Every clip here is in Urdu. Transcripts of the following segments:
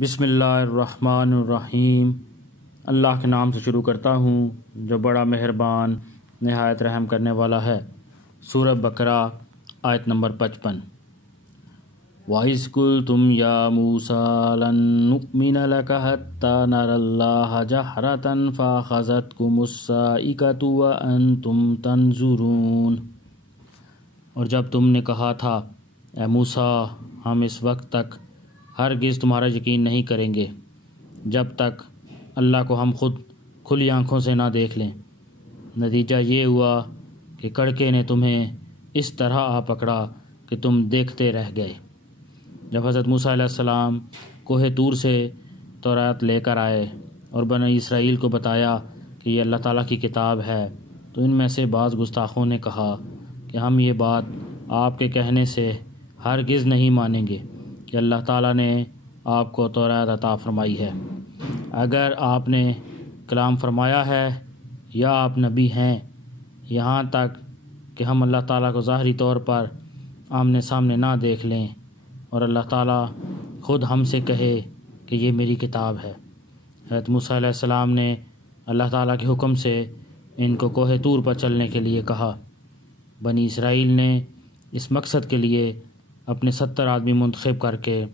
بسم اللہ الرحمن الرحیم۔ اللہ کے نام سے شروع کرتا ہوں جو بڑا مہربان نہایت رحم کرنے والا ہے۔ سورہ بقرہ آیت نمبر 55۔ وَإِذْ قُلْتُمْ يَا مُوسَىٰ لَن نُّؤْمِنَ لَكَ حَتَّىٰ نَرَى اللَّهَ جَهْرَةً فَأَخَذَتْكُمُ الصَّاعِقَةُ وَأَنْتُمْ تَنظُرُونَ۔ اور جب تم نے کہا تھا اے موسیٰ ہم اس وقت تک ہرگز تمہارا یقین نہیں کریں گے جب تک اللہ کو ہم خود کھلی آنکھوں سے نہ دیکھ لیں۔ نتیجہ یہ ہوا کہ کڑکے نے تمہیں اس طرح آ پکڑا کہ تم دیکھتے رہ گئے۔ جب حضرت موسیٰ علیہ السلام کوہ طور سے تورات لے کر آئے اور بنی اسرائیل کو بتایا کہ یہ اللہ تعالیٰ کی کتاب ہے، تو ان میں سے بعض گستاخوں نے کہا کہ ہم یہ بات آپ کے کہنے سے ہرگز نہیں مانیں گے کہ اللہ تعالیٰ نے آپ کو تورات عطا فرمائی ہے۔ اگر آپ نے کلام فرمایا ہے یا آپ نبی ہیں، یہاں تک کہ ہم اللہ تعالیٰ کو ظاہری طور پر آمنے سامنے نہ دیکھ لیں اور اللہ تعالیٰ خود ہم سے کہے کہ یہ میری کتاب ہے۔ حضرت موسیٰ علیہ السلام نے اللہ تعالیٰ کے حکم سے ان کو کوہ طور پر چلنے کے لیے کہا۔ بنی اسرائیل نے اس مقصد کے لیے اپنے 70 آدمی منتخب کر کے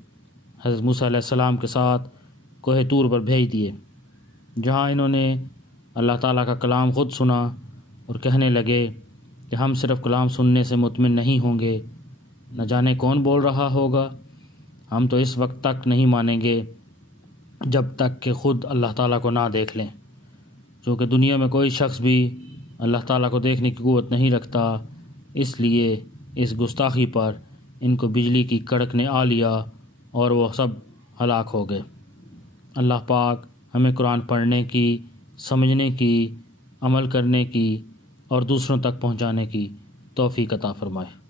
حضرت موسیٰ علیہ السلام کے ساتھ کوہ طور پر بھیج دیے، جہاں انہوں نے اللہ تعالیٰ کا کلام خود سنا اور کہنے لگے کہ ہم صرف کلام سننے سے مطمئن نہیں ہوں گے، نہ جانے کون بول رہا ہوگا، ہم تو اس وقت تک نہیں مانیں گے جب تک کہ خود اللہ تعالیٰ کو نہ دیکھ لیں۔ چونکہ دنیا میں کوئی شخص بھی اللہ تعالیٰ کو دیکھنے کی قوت نہیں رکھتا، اس لیے اس گستاخی پر ان کو بجلی کی کڑک نے آ لیا اور وہ سب ہلاک ہو گئے۔ اللہ پاک ہمیں قرآن پڑھنے کی، سمجھنے کی، عمل کرنے کی اور دوسروں تک پہنچانے کی توفیق عطا فرمائے۔